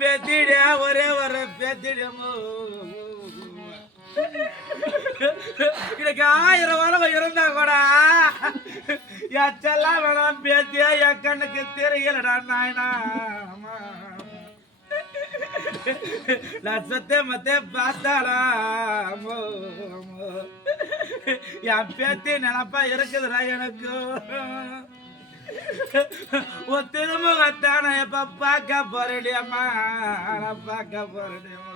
பேத்திட ஒரே ஒரு பேத்திடமோ இன்னைக்கு 1000 வரவ இருந்தா கூட எச்செல்லாம் வேணாம் பேத்தியா என் கண்ணுக்கு தெரியலடா நாயனா லட்சத்தை மத்தே பார்த்தாடா என் பேத்தி நினப்பா இருக்குதுடா எனக்கு திருமுகத்தான எப்ப பார்க்க போறடியம்மா பார்க்க போறடியம்மா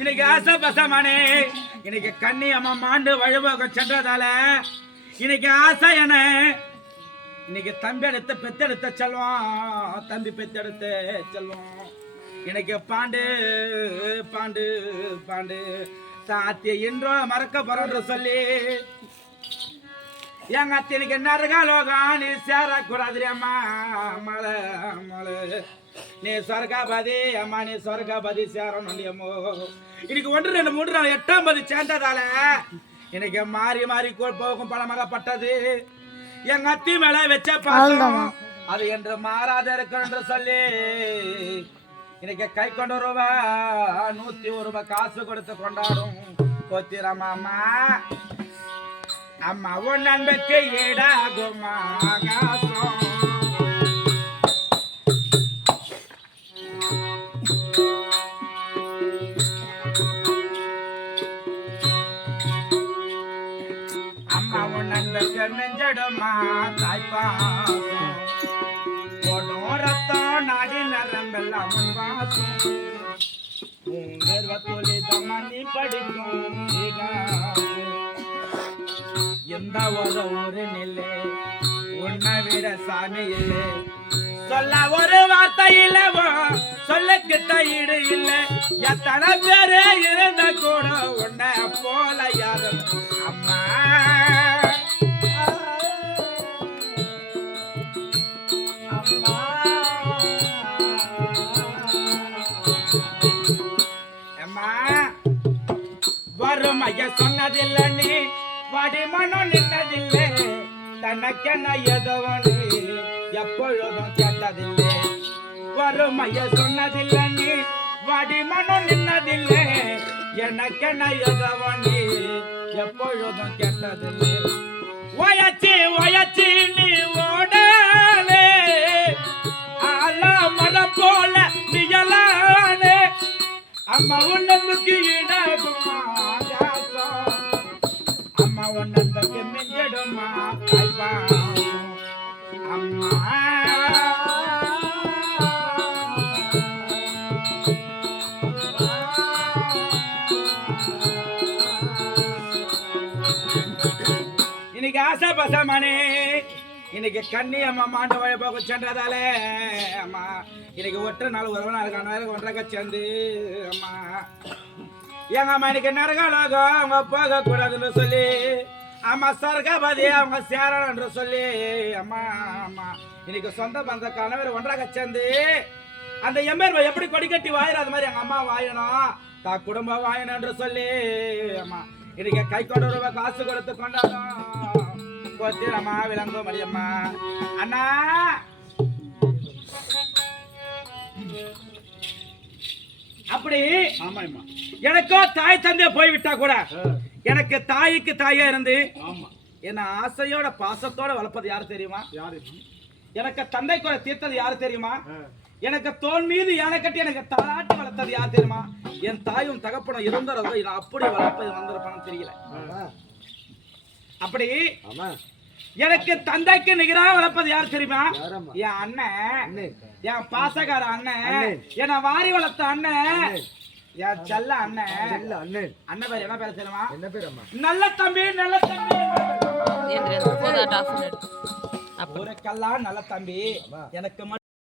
இன்னைக்கு ஆசை பசமானே இன்னைக்கு கண்ணி அம்மா மாண்டு வழிபோக சென்றதால இன்னைக்கு ஆசை என இன்னைக்கு தம்பி எடுத்து பெத்தெடுத்த செல்வம் தம்பி பெத்தெடுத்து செல்வம் இன்னைக்கு பாண்டு பாண்டு பாண்டு சாத்திய இன்றோ மறக்க போறோன்ற சொல்லி எங்க அத்தனைக்கு நரகாலோகம் நீ சேரக்கூடாது அம்மா மலை மலை நீ சொர்க்காபதி அம்மா நீ சொர்க்காபதி சேரணும்டியம்மோ இன்னைக்கு 1 2 3 4 8ஆம் பதி சேர்ந்ததால இன்னைக்கு மாறி மாறி போகும் பழமகப்பட்டது எங்க அத்தி மேல வச்ச பாசம் அது என்று மாறாத இருக்கும் என்று சொல்லி இன்னைக்கு கை கொண்டு ரூபா 101 ரூபாய் காசு கொடுத்து கொண்டாடும் கோத்திரமாமா அம்மா உன் நண்பருக்கு ஈடாகுமா காசம் அம்மா உன் நண்பருக்கு நெஞ்சடுமா தாய்ப்பாசம் போடும் ரத்தம் நாடி நரம்பெல்லாம் உன் வாசம் உங்கர்வத்தொலி தம்மி படிக்கும் எந்த ஒரு நிலை உன்னை விட சாமி இல்லை சொல்ல ஒரு வார்த்தை இல்லவோ சொல்லுக்கு ஈடு இல்லை எத்தனை பேரு இருந்த கூட உன்னை போல யாரும் அம்மா அம்மா வரும் ஐயா சொன்னதில்லை நீ வடிமனம் நின்னதில்லை தனக்கென்ன எதவனு எப்பொழுதும் கேட்டதில்லை வறுமைய சொன்னதில்லை நீ வடிமனம் நின்னதில்லை எனக்கென்ன எதவனு எப்பொழுதும் கேட்டதில்லை வயச்சி வயச்சி நீ ஓடலே ஆல மர போல நியலானே அம்மா உன்னமுக்கு ஈடாகுமா அம்மா ஒன்னந்தக்கு மிஞ்சடுமா தாய்ப்பா அம்மா இன்னைக்கு ஆசை பசமானே இன்னைக்கு கண்ணி அம்மா மாண்டு வழிபோக சென்றதாலே அம்மா இன்னைக்கு ஒற்றை நாள் ஒரு நாள் 1.5 சேர்ந்து அம்மா எங்க அம்மா இன்னைக்கு நரகாலோகம் அவங்க போக கூடாதுன்னு சொல்லி அம்மா சொர்க்காபதி அவங்க சேரணும்னு சொல்லி அம்மா அம்மா இன்னைக்கு சொந்த பந்த கணவர் 1.5 சேர்ந்து அந்த எம்மர் எப்படி கொடி கட்டி வாயிரும் அது மாதிரி எங்க அம்மா வாயணும் தான் குடும்பம் வாயணும்னு சொல்லி அம்மா இன்னைக்கு கை கொண்டு ரூபாய் காசு கொடுத்து கொண்டாடும் கோத்திரம்மா விளங்கோ மடியம்மா அண்ணா அப்படி எனக்கோ தாய் தந்தைய போய்விட்டா கூட எனக்கு தாய்க்கு தாயா இருந்து என்ன ஆசையோட பாசத்தோட வளர்ப்பது யாரு தெரியுமா எனக்கு தந்தை கூட தீர்த்தது யாரு தெரியுமா எனக்கு தோல் மீது யானை கட்டி எனக்கு தாளாட்டி வளர்த்தது யாரு தெரியுமா என் தாயும் தகப்பனும் இருந்தறதோ நான் அப்படி வளர்ப்பது வந்திருப்பான்னு தெரியல அப்படி எனக்கு தந்தைக்கு நிகராக வளர்ப்பது யார் தெரியுமா என் அண்ணன் என் பாசகார அண்ணன் என்ன வாரி வளர்த்த அண்ணன் என் செல்ல அண்ணன் அண்ணன் பேர் என்ன பேர் தெரியுமா நல்ல தம்பி நல்ல தம்பி ஒரு கல்லா நல்ல தம்பி எனக்கு